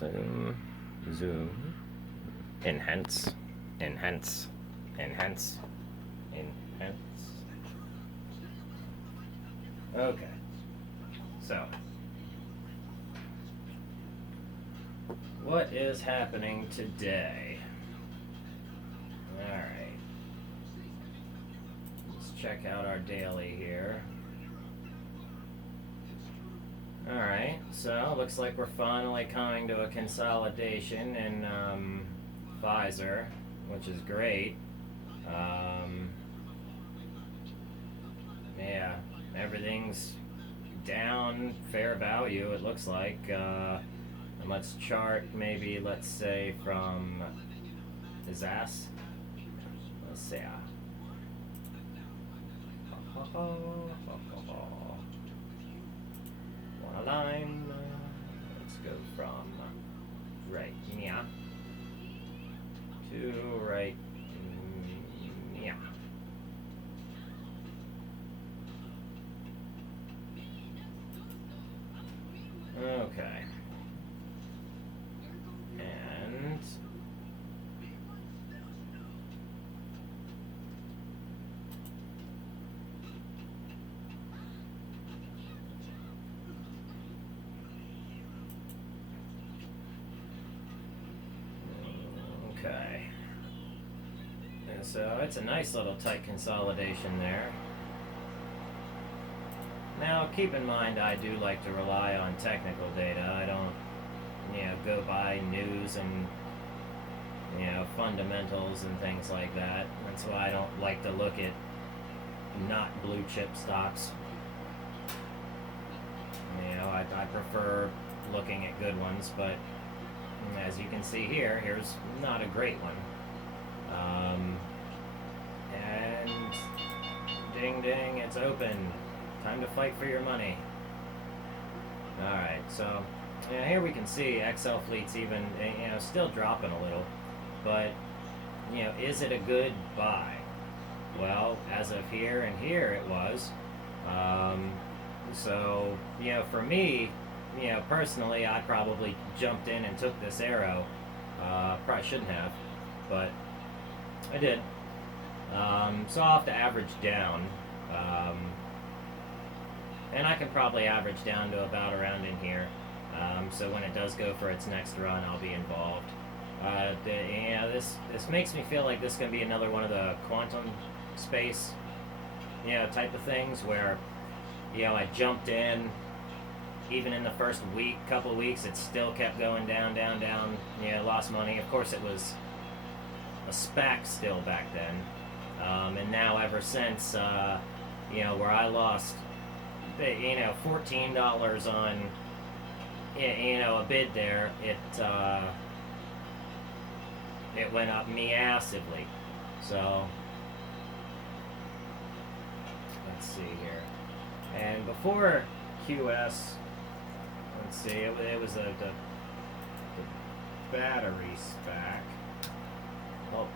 zoom, zoom, enhance, enhance, enhance, enhance. Okay, so what is happening today? Alright, let's check out our daily here. Alright, so looks like we're finally coming to a consolidation in Pfizer, which is great. Yeah, everything's down fair value, it looks like. And let's chart maybe, let's say, from ZAS. Let's see. One line. Let's go from right yeah to right yeah. Okay. And okay. And so it's a nice little tight consolidation there. Now, keep in mind, I do like to rely on technical data. I don't, go by news and, fundamentals and things like that. That's why I don't like to look at not blue chip stocks. I prefer looking at good ones, but as you can see here, here's not a great one. And ding ding, it's open. Time to fight for your money. Alright, so here we can see XL Fleet's even, still dropping a little. But, is it a good buy? Well, as of here and here it was. So, for me, personally, I probably jumped in and took this arrow. Probably shouldn't have, but I did. So I'll have to average down. And I can probably average down to about around in here. So when it does go for its next run, I'll be involved. This makes me feel like this is going to be another one of the quantum space, type of things where, I jumped in. Even in the first couple of weeks, it still kept going down, down, down. Lost money. Of course, it was a SPAC still back then. And now ever since, where I lost, $14 on, a bid there, it went up massively. So, let's see here. And before QS, let's see, it was the battery SPAC. Oh,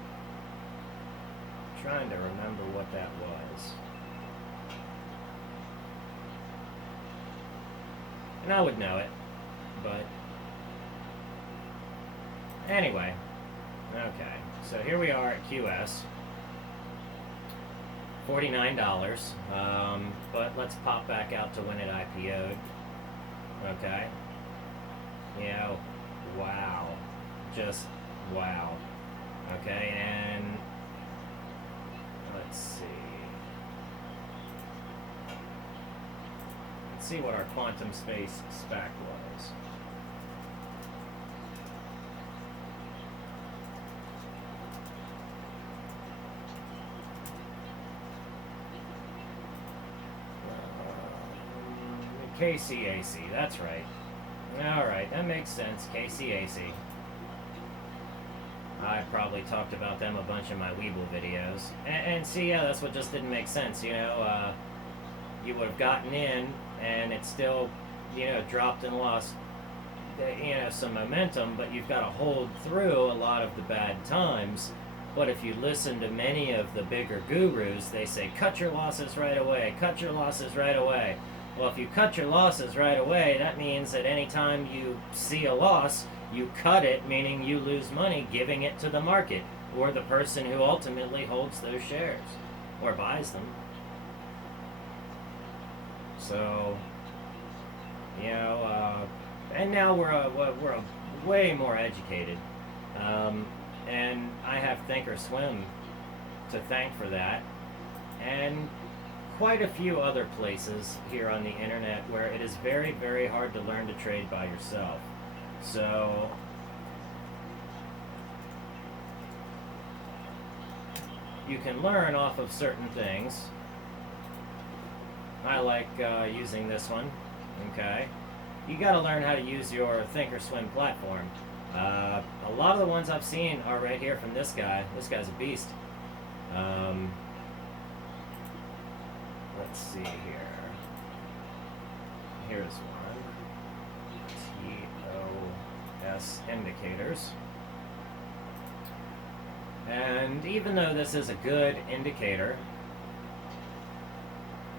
I'm trying to remember what that was. And I would know it, but anyway, okay, so here we are at QS, $49, but let's pop back out to when it IPO'd, okay, wow, just wow, okay, and let's see. See what our quantum space SPAC was. KCAC, that's right. Alright, that makes sense. KCAC. I probably talked about them a bunch in my Weeble videos. And see, that's what just didn't make sense, you would have gotten in, and it still, dropped and lost, some momentum, but you've got to hold through a lot of the bad times. But if you listen to many of the bigger gurus, they say, cut your losses right away, cut your losses right away. Well, if you cut your losses right away, that means that any time you see a loss, You cut it, meaning you lose money giving it to the market or the person who ultimately holds those shares or buys them. So, and now we're way more educated, and I have Thinkorswim to thank for that, and quite a few other places here on the internet where it is very, very hard to learn to trade by yourself. So you can learn off of certain things. I like using this one. Okay, you got to learn how to use your Thinkorswim platform. A lot of the ones I've seen are right here from this guy. This guy's a beast. Let's see here. Here's one. TOS indicators. And even though this is a good indicator,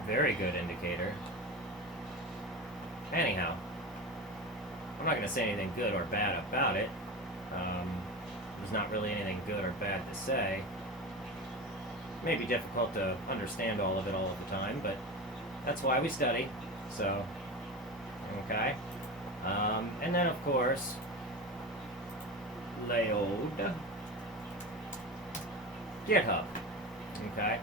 very good indicator, anyhow, I'm not going to say anything good or bad about it. There's not really anything good or bad to say. It may be difficult to understand all of it all of the time, but that's why we study. So, okay. And then, of course, load GitHub. Okay.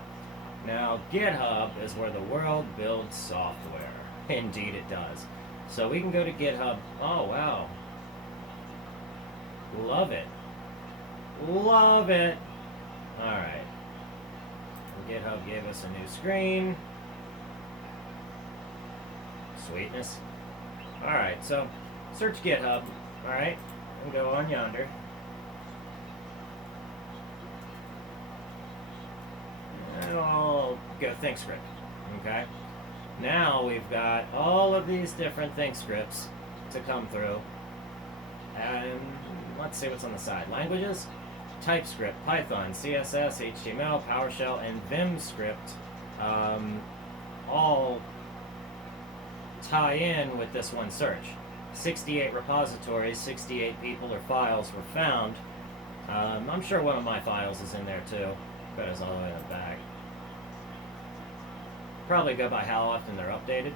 Now, GitHub is where the world builds software. Indeed it does. So we can go to GitHub. Oh, wow. Love it. Love it. All right. GitHub gave us a new screen. Sweetness. All right, so search GitHub. All right, and go on yonder. And I'll go ThinkScript. Okay. Now we've got all of these different ThinkScripts to come through. And let's see what's on the side. Languages, TypeScript, Python, CSS, HTML, PowerShell, and Vim script all tie in with this one search. 68 repositories, 68 people or files were found. I'm sure one of my files is in there too. But it's all the way in the back. Probably go by how often they're updated.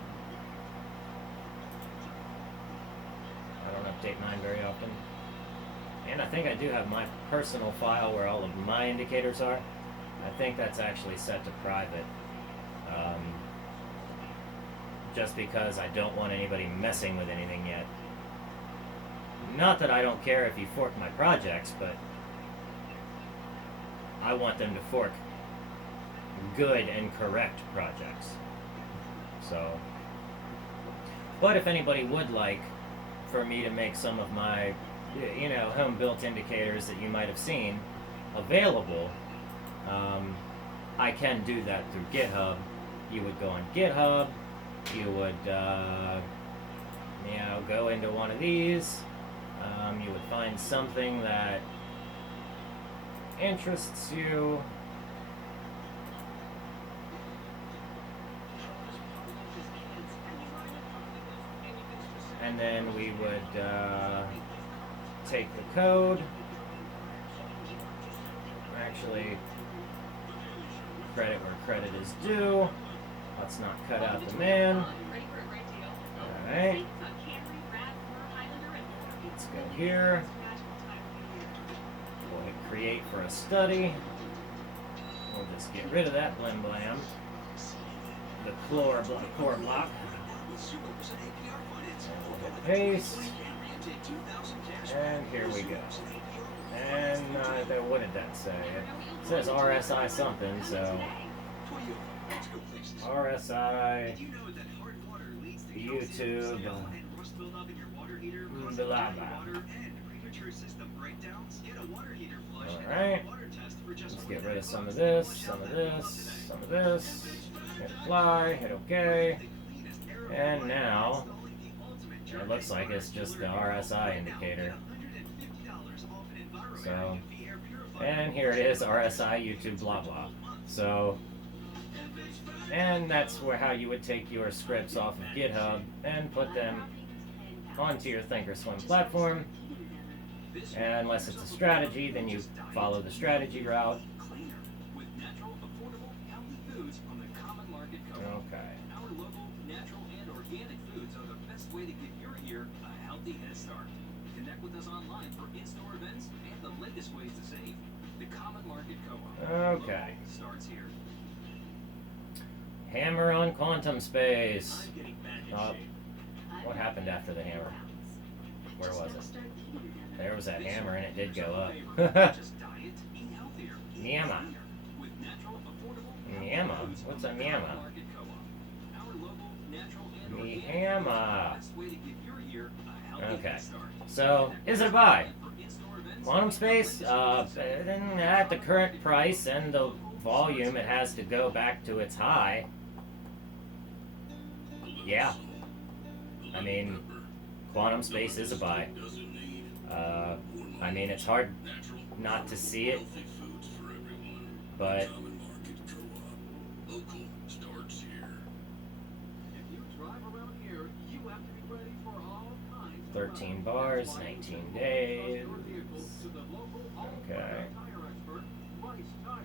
I don't update mine very often. And I think I do have my personal file where all of my indicators are. I think that's actually set to private. Just because I don't want anybody messing with anything yet. Not that I don't care if you fork my projects, but I want them to fork good and correct projects. So, but if anybody would like for me to make some of my, home-built indicators that you might have seen available, I can do that through GitHub. You would go on GitHub, you would, go into one of these, you would find something that interests you. And then we would take the code, actually credit where credit is due. Let's not cut out the man. Alright. Let's go here. We'll hit create for a study. We'll just get rid of that blim blam. The core block. And we'll hit paste. And here we go. And what did that say? It says RSI something, so RSI, YouTube, blah blah. Alright, let's get rid of some of this, some of this, some of this. Hit apply, hit OK. And now, it looks like it's just the RSI indicator. So, and here it is, RSI, YouTube, blah blah. So, and that's how you would take your scripts off of GitHub and put them onto your Thinkorswim platform. And unless it's a strategy, then you follow the strategy route. Okay. Our local, natural, and organic foods are the best way to give your year a healthy head start. Connect with us online for in-store events and the latest ways to save. The Common Market Co-op. Okay. Starts here. Hammer on quantum space. I'm getting back in Oh, shape. what happened after the hammer? Where was it? There was that hammer and it did go up. Just diet, eat healthier. Miyama. With natural, affordable, Miyama? What's a Miyama? Market Co-op. Our local, natural, and organic Miyama. best way to give your year a healthy Okay. head start. So, is it a buy? For in-store events, Quantum space, then at the current price and the volume, it has to go back to its high. Yeah. I mean, quantum space is a buy. I mean, it's hard not to see it, but if you drive around here, you have to be ready for all kinds of 13 bars, 19 days. Okay. Tire expert, Rice Tire.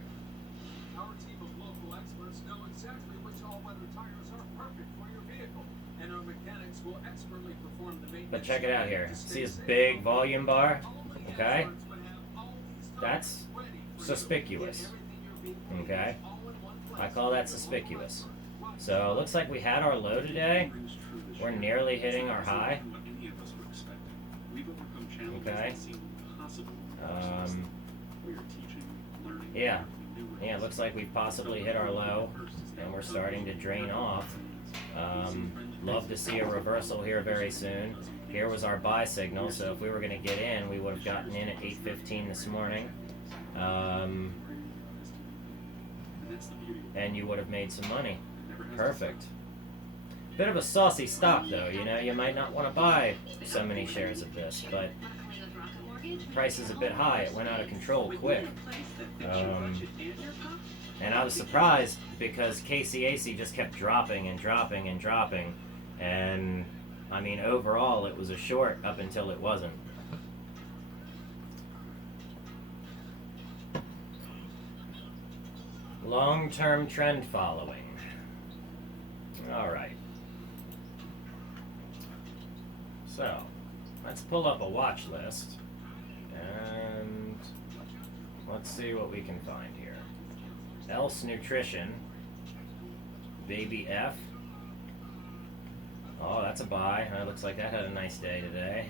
Our team of local experts know exactly which all-weather tires are perfect for your vehicle, and our mechanics will expertly perform the maintenance. But check it out here. See this big volume bar? Okay? That's suspicious. Okay? I call that suspicious. So, it looks like we had our low today. We're nearly hitting our high. Okay. Yeah. Yeah, it looks like we've possibly hit our low, and we're starting to drain off. Love to see a reversal here very soon. Here was our buy signal, so if we were going to get in, we would have gotten in at 8:15 this morning. And you would have made some money. Perfect. Bit of a saucy stock, though. You know, you might not want to buy so many shares of this, but price is a bit high. It went out of control quick. And I was surprised because KCAC just kept dropping and dropping and dropping. And, I mean, overall, it was a short up until it wasn't. Long-term trend following. Alright. So, let's pull up a watch list. And let's see what we can find here. Else Nutrition. Baby F. Oh, that's a buy. It looks like that had a nice day today.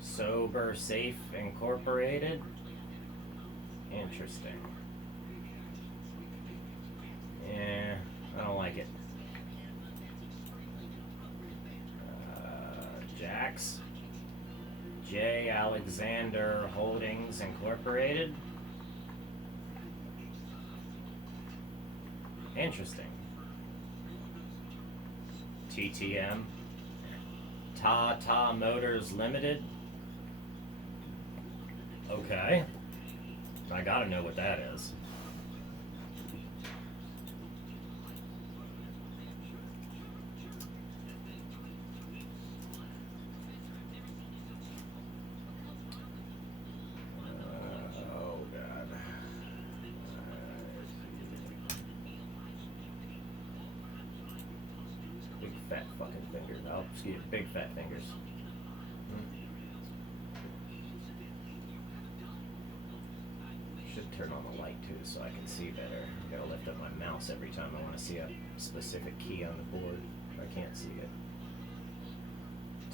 Sober Safe Incorporated. Interesting. Yeah, I don't like it. Jax. J. Alexander Holdings Incorporated. Interesting. TTM. Tata Motors Limited. Okay. I gotta know what that is. Oh, God. Big fat fucking fingers. Oh, excuse me. Big fat fingers. Should turn on the light too so I can see better. I gotta lift up my mouse every time I want to see a specific key on the board. I can't see it.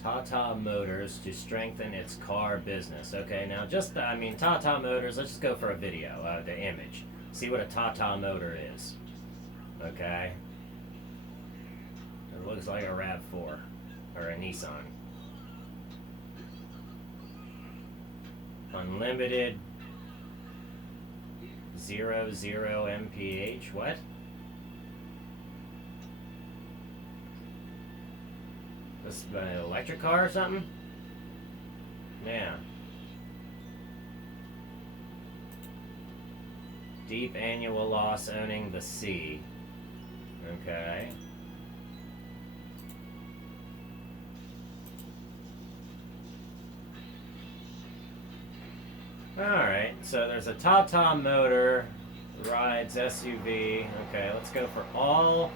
Tata Motors to strengthen its car business. Okay, now Tata Motors, let's just go for a video, the image. See what a Tata motor is. Okay? It looks like a RAV4 or a Nissan. Unlimited 00 mph. What? This is an electric car or something? Yeah. Deep annual loss owning the sea. Okay. Alright, so there's a Tata motor, rides SUV. Okay, let's go for all.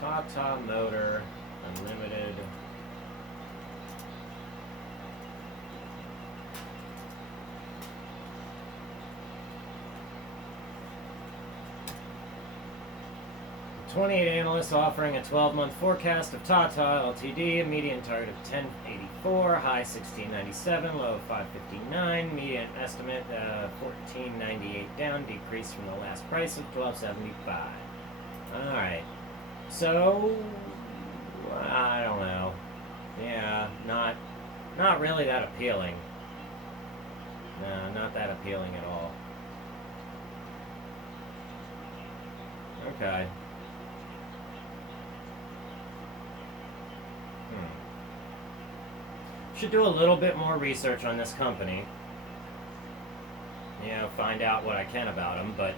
Tata motor, unlimited. '28 analysts offering a 12-month forecast of Tata Ltd. A median target of 1084, high 1697, low of 559, median estimate 1498 down, decrease from the last price of 1275. All right, so I don't know. Yeah, not really that appealing. No, not that appealing at all. Okay. Should do a little bit more research on this company. You know, find out what I can about them. But,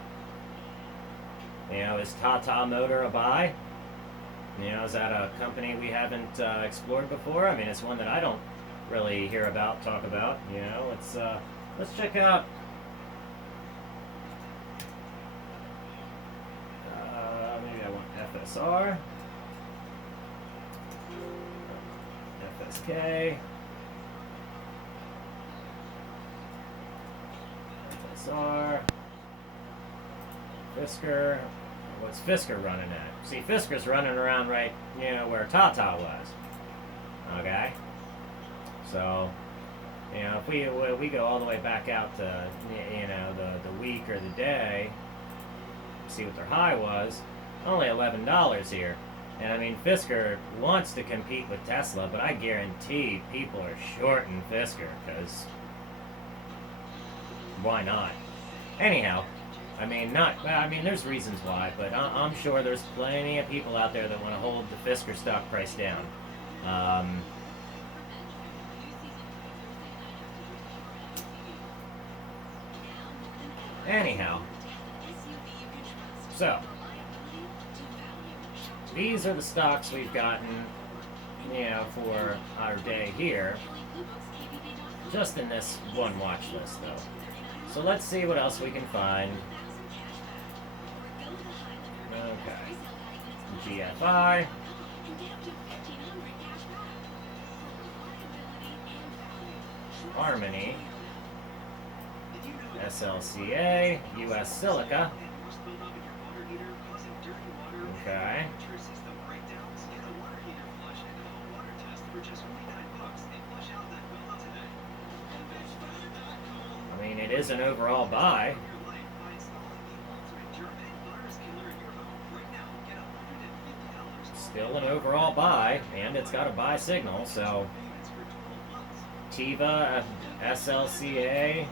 you know, is Tata Motor a buy? You know, is that a company we haven't explored before? I mean, it's one that I don't really hear about, talk about. You know, let's check out. Maybe I want FSR, FSK. FSR, Fisker. What's Fisker running at? See, Fisker's running around right, you know, where Tata was. Okay? So, you know, if we go all the way back out to, you know, the week or the day, see what their high was, only $11 here. And I mean, Fisker wants to compete with Tesla, but I guarantee people are shorting Fisker, because why not? Anyhow, I mean, there's reasons why, but I'm sure there's plenty of people out there that want to hold the Fisker stock price down. Anyhow, so these are the stocks we've gotten, you know, for our day here, just in this one watch list, though. So let's see what else we can find. Okay. GFI. Harmony. SLCA. US Silica. Okay. I mean, it is an overall buy. Still an overall buy, and it's got a buy signal, so Tiva, SLCA.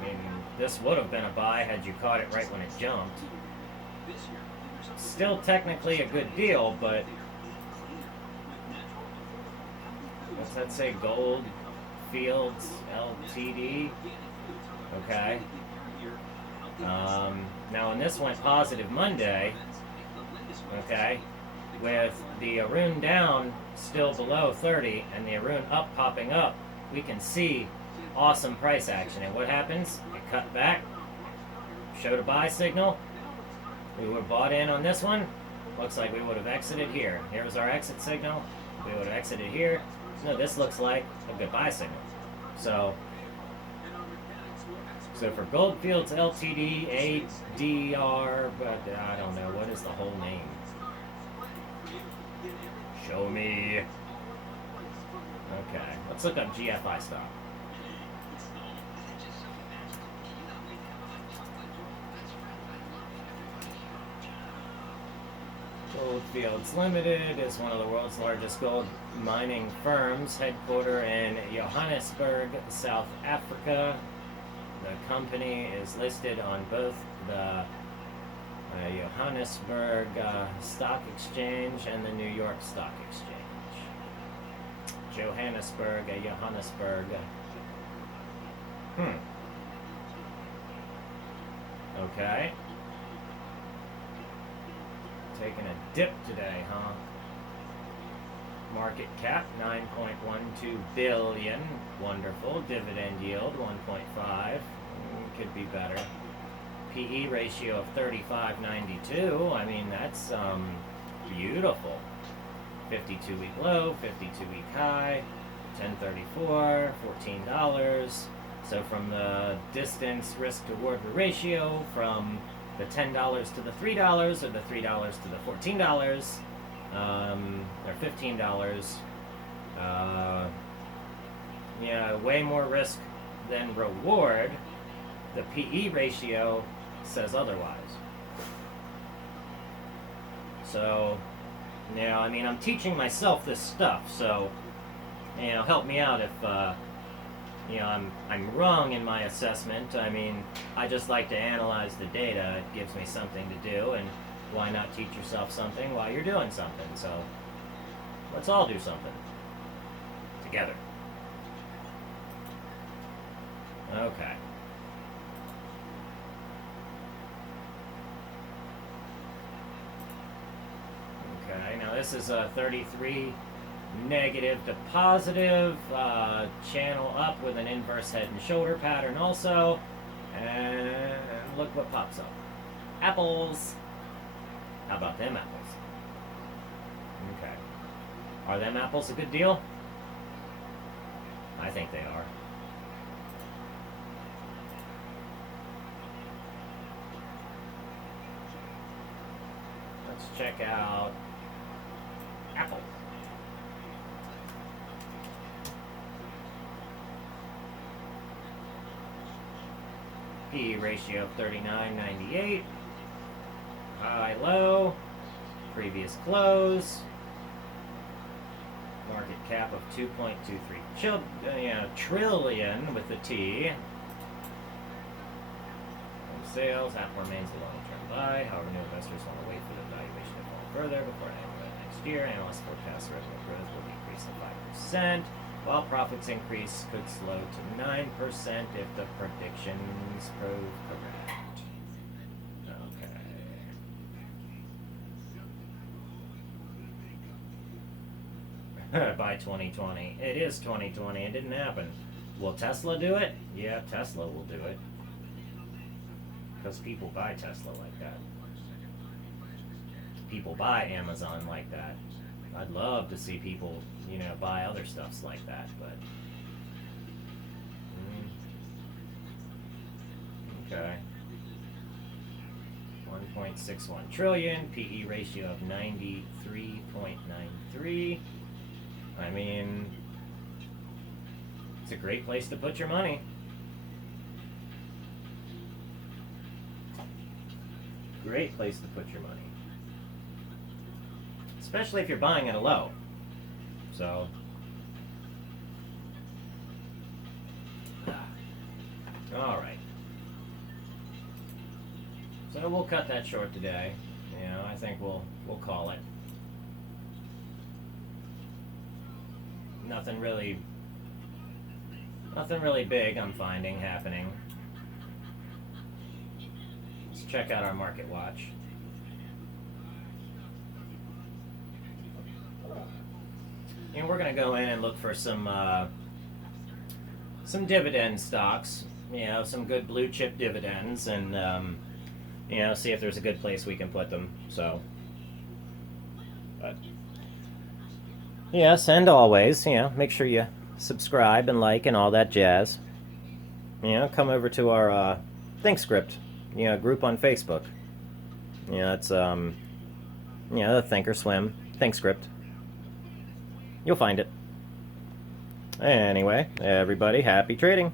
I mean, this would have been a buy had you caught it right when it jumped. Still technically a good deal, but what's that say? Gold Fields Ltd. Okay. Now, when this went positive Monday, okay, with the Arun down still below 30 and the Arun up popping up, we can see awesome price action. And what happens? It cut back, showed a buy signal. We would have bought in on this one. Looks like we would have exited here. Here was our exit signal. We would have exited here. No, this looks like a good buy signal. So for Goldfields Ltd, ADR, but I don't know, what is the whole name? Show me. Okay, let's look up GFI stock. Goldfields Limited is one of the world's largest gold mining firms, headquartered in Johannesburg, South Africa. The company is listed on both the Johannesburg Stock Exchange and the New York Stock Exchange. Johannesburg. Okay. Taking a dip today, huh? Market cap 9.12 billion. Wonderful. Dividend yield 1.5. Could be better. PE ratio of 35.92. I mean, that's beautiful. 52-week low, 52-week high, 1034, $14. So from the distance risk to reward ratio, from the $10 to the $3, or the $3 to the $14, or $15, way more risk than reward. The PE ratio says otherwise. So, I mean, I'm teaching myself this stuff, so, help me out if, I'm wrong in my assessment. I mean, I just like to analyze the data. It gives me something to do, and why not teach yourself something while you're doing something? So, let's all do something. Together. Okay. Okay, now this is a 33 negative to positive, channel up with an inverse head and shoulder pattern also, and look what pops up. Apples. How about them apples? Okay. Are them apples a good deal? I think they are. Let's check out Apple. PE ratio of 39.98. High low. Previous close. Market cap of 2.23 trillion with the T. Sales. Apple remains a long-term buy. However, new investors want to wait for the valuation to fall further before next year. Analysts forecast revenue growth will decrease to 5%, while profits increase could slow to 9% if the predictions prove correct. Okay. By 2020. It is 2020. It didn't happen. Will Tesla do it? Yeah, Tesla will do it. Because people buy Tesla like that. People buy Amazon like that. I'd love to see people, buy other stuffs like that, but... Okay. 1.61 trillion, PE ratio of 93.93. I mean, it's a great place to put your money. Great place to put your money. Especially if you're buying at a low. So, all right. So we'll cut that short today. I think we'll call it. Nothing really big I'm finding happening. Let's check out our market watch. We're going to go in and look for some dividend stocks, some good blue chip dividends, and see if there's a good place we can put them. So, but yes, and always, make sure you subscribe and like and all that jazz. Come over to our ThinkScript, group on Facebook. It's the Thinkorswim ThinkScript. You'll find it. Anyway, everybody, happy trading.